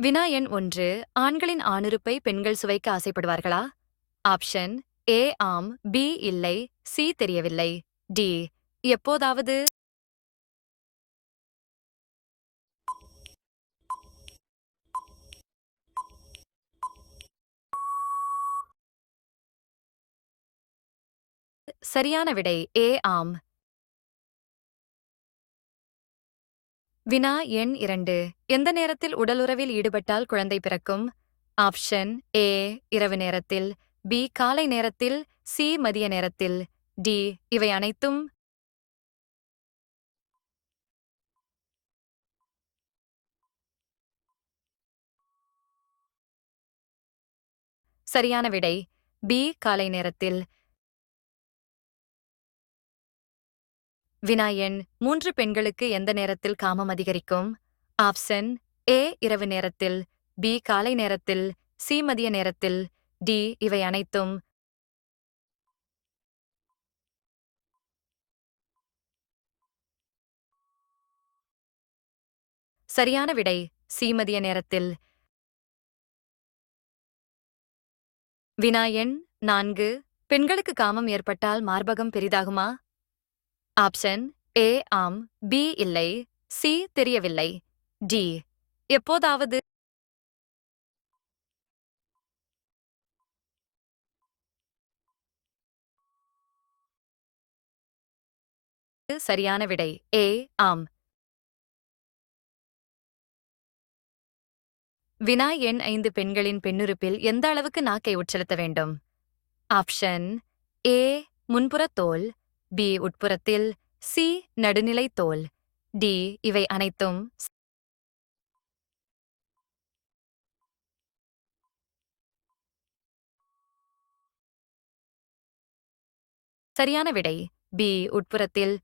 வினா எண் ஒன்று ஆண்களின் ஆணுறுப்பை பெண்கள் சுவைக்க ஆசைப்படுவார்களா? ஆப்ஷன் ஏ ஆம் பி இல்லை சி தெரியவில்லை. டி எப்போதாவது. சரியான விடை ஏ ஆம். வினா எண் இரண்டு. எந்த நேரத்தில் உடலுறவில் ஈடுபட்டால் குழந்தை பிறக்கும்? ஆப்ஷன் ஏ இரவு நேரத்தில். பி காலை நேரத்தில். சி மதிய நேரத்தில். டி இவை அனைத்தும் சரியான விடை. பி காலை நேரத்தில். வினாயன் மூன்று பெண்களுக்கு எந்த நேரத்தில் காமம் அதிகரிக்கும்? ஆப்ஷன் ஏ இரவு நேரத்தில் பி காலை நேரத்தில் சி மதிய நேரத்தில் டி இவை அனைத்தும். சரியான விடை சி மதிய நேரத்தில். வினாயன் நான்கு பெண்களுக்கு காமம் ஏற்பட்டால் மார்பகம் பெரிதாகுமா? ஆப்ஷன் ஏ ஆம் பி இல்லை சி தெரியவில்லை டி. எப்போதாவது? சரியான விடை. ஏ ஆம். வினா எண் ஐந்து பெண்களின் பெண்ணுறுப்பில் எந்த அளவுக்கு நாக்கை உட்செலுத்த வேண்டும்? ஆப்ஷன் ஏ முன்புறத் தோல் பி உட்புறத்தில் சி நடுநிலை தோல் டி இவை அனைத்தும் சரியான விடை. பி உட்புறத்தில்